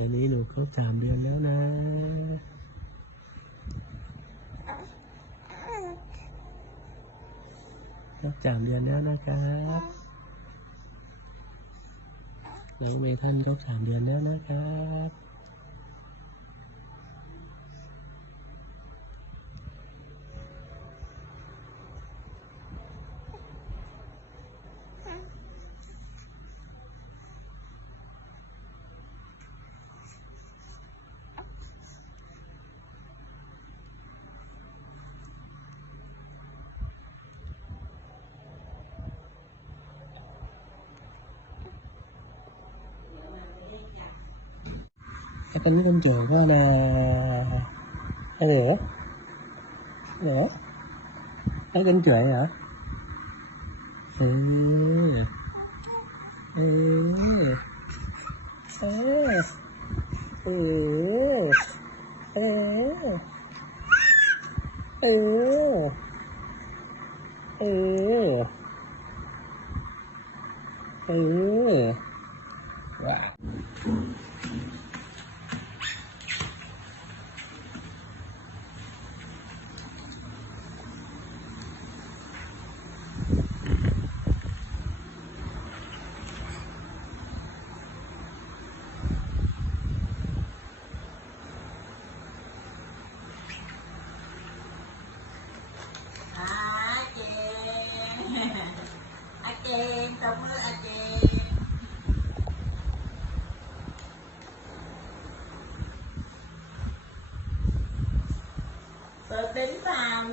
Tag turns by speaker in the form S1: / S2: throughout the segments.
S1: ดี๋ยนี้หนูครบสามเดือนแล้วนะ ครบสามเดือนแล้วนะครับน้องเมทันครบสามเดือนแล้วนะครับ katanya kan jawa cái ada ya ada ya ada kan jawa ừ ừ ừ ừ ừ ừ ừ
S2: eh eh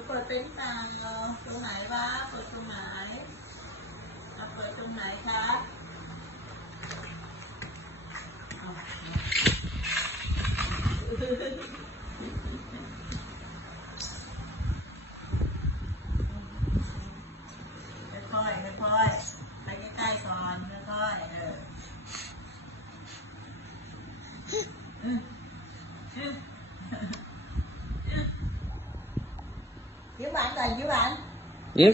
S2: เปิดเป็นเปล่าตรงไหนวะเปิดตรงไหนเอาเปิดตรงไหนครับค่อยๆค่อยๆไปใกล้ๆก่อนค่อยๆเออ 你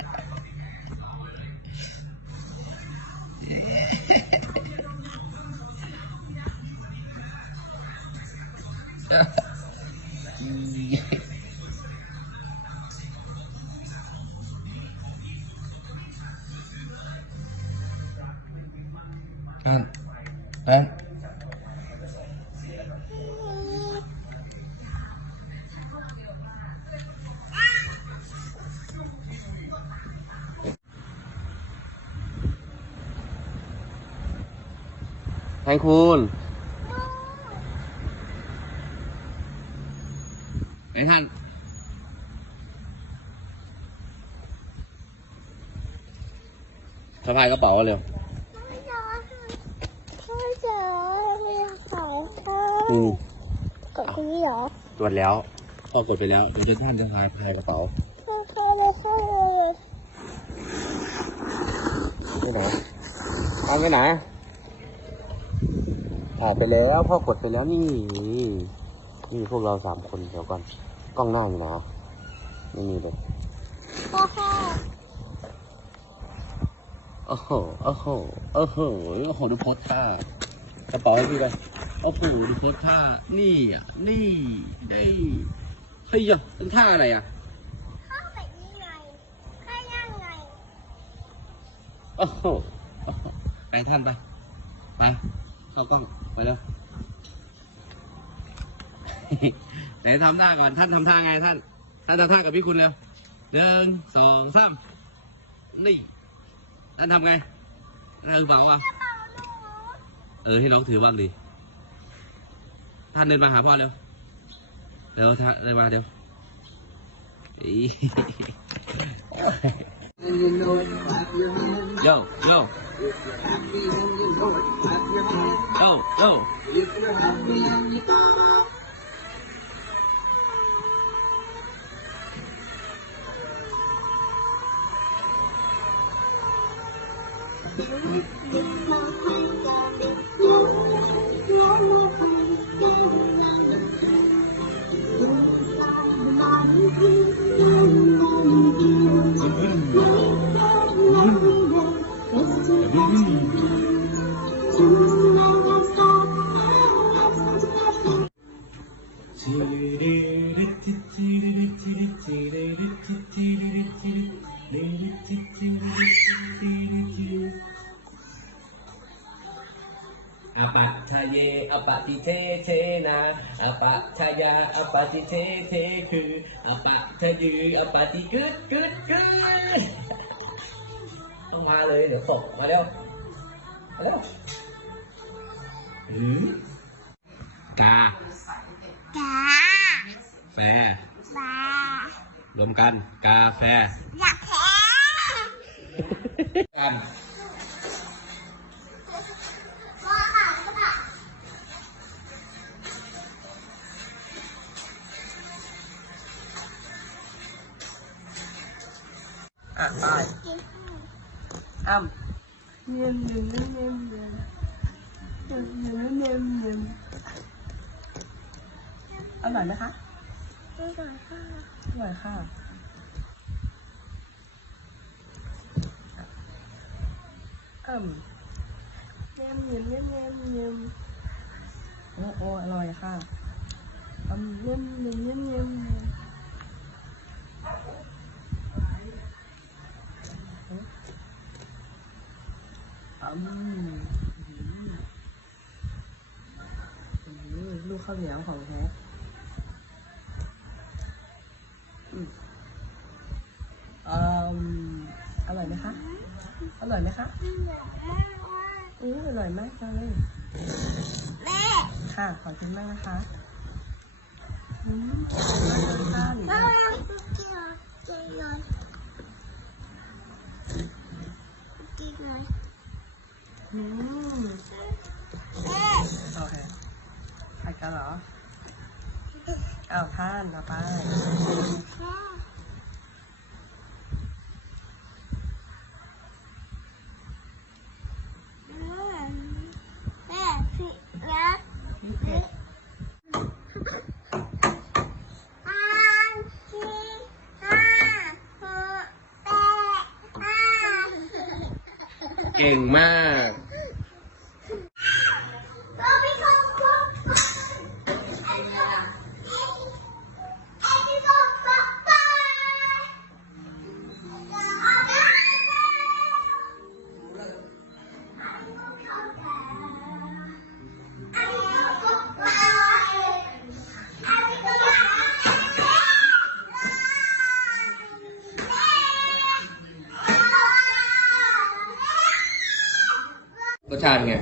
S2: อันอัน
S1: ให้คุณไอ้ท่านสะพายกระเป๋าเร็ว
S3: พ่อจ๋าไม่อยากขาย ค่ะ
S1: อืม
S3: กดตรงนี้เหรอ
S1: ตรวจแล้วพ่อกดไปแล้วเดี๋ยวท่านจะพาพายกระเป๋า
S3: พ่อเข้าเลยเข้าเลย
S1: ไปไหนทางไปไหนถ่ายไปแล้วพ่อกดไปแล้วนี่ นี่พวกเราสามคนเดี๋ยวก่อนกล้องหน้าอยู่นะไม่มีเลย
S3: พ่อค่ะ
S1: โอ้โหโอ้โหโอ้โหโอ้โหดูโพสท่ากระเป๋าให้พี่ไป โอ้โหดูโพสท่า นี่อะ นี่ได้เฮ้ยเป็นท่าอะไรอะ
S3: ข้าแบบนี้ไงข่าย่างไง
S1: โอ้โหโอ้โห ไปท่านไป ไป เข้ากล้อง ไปแล้วไหนทำท่าก่อน ท่านทำท่าไงท่าน ท่านทำท่ากับพี่คุณเร็วหนึ่งสองสามนี่ ท่านทำไงท่านถือเปล่าอะ เออให้น้องถือบ้างดิ ท่านเดินมาหาพ่อเร็วเร็วท่านเดินมาเร็วอีโยโย โยโย
S3: 天涯的路，都在那依依难边；
S1: 远
S3: 山的月，何时才能？
S1: อปะทะเยอปะติเทเทนาอปะทะยาอปะติเทเทคืออปะทะยืออปะติกึดกึดกึดต้องมาเลยเดี๋ยวตกมาเร็วมาเร็วหือกา
S3: กา
S1: แฟ
S3: บาร
S1: วมกันกาแฟ
S3: อยากแพ้
S1: กัน
S3: อ่าน
S4: ป้ายอ้ํเนียนเนียนเนียนเนียนเนียนเนียมเนียมอร่อยไหมคะ
S3: อร่อยค่ะ
S4: อร่อยค่ะอืมเนียนเนียนเนียนเนียนโอ้โออร่อยค่ะอืมเนียนเนียนเนียมเนียมำอืมลูกข้าวเหนียวของแท้อืมอร่อยไหมคะ อร่อยไหมคะอืมอร่อยมากเลย
S3: แม่
S4: ค่ะ ขอบคุณมากนะคะอืมขอบคุณมากเลยค่ะ
S3: แม่กินหน่อยกินหน่อย
S4: อโอเคไปกันเหรอเอ้าท่านเอาไป
S3: นี่
S4: เผ็ด
S1: เก่งมาก ชาติไง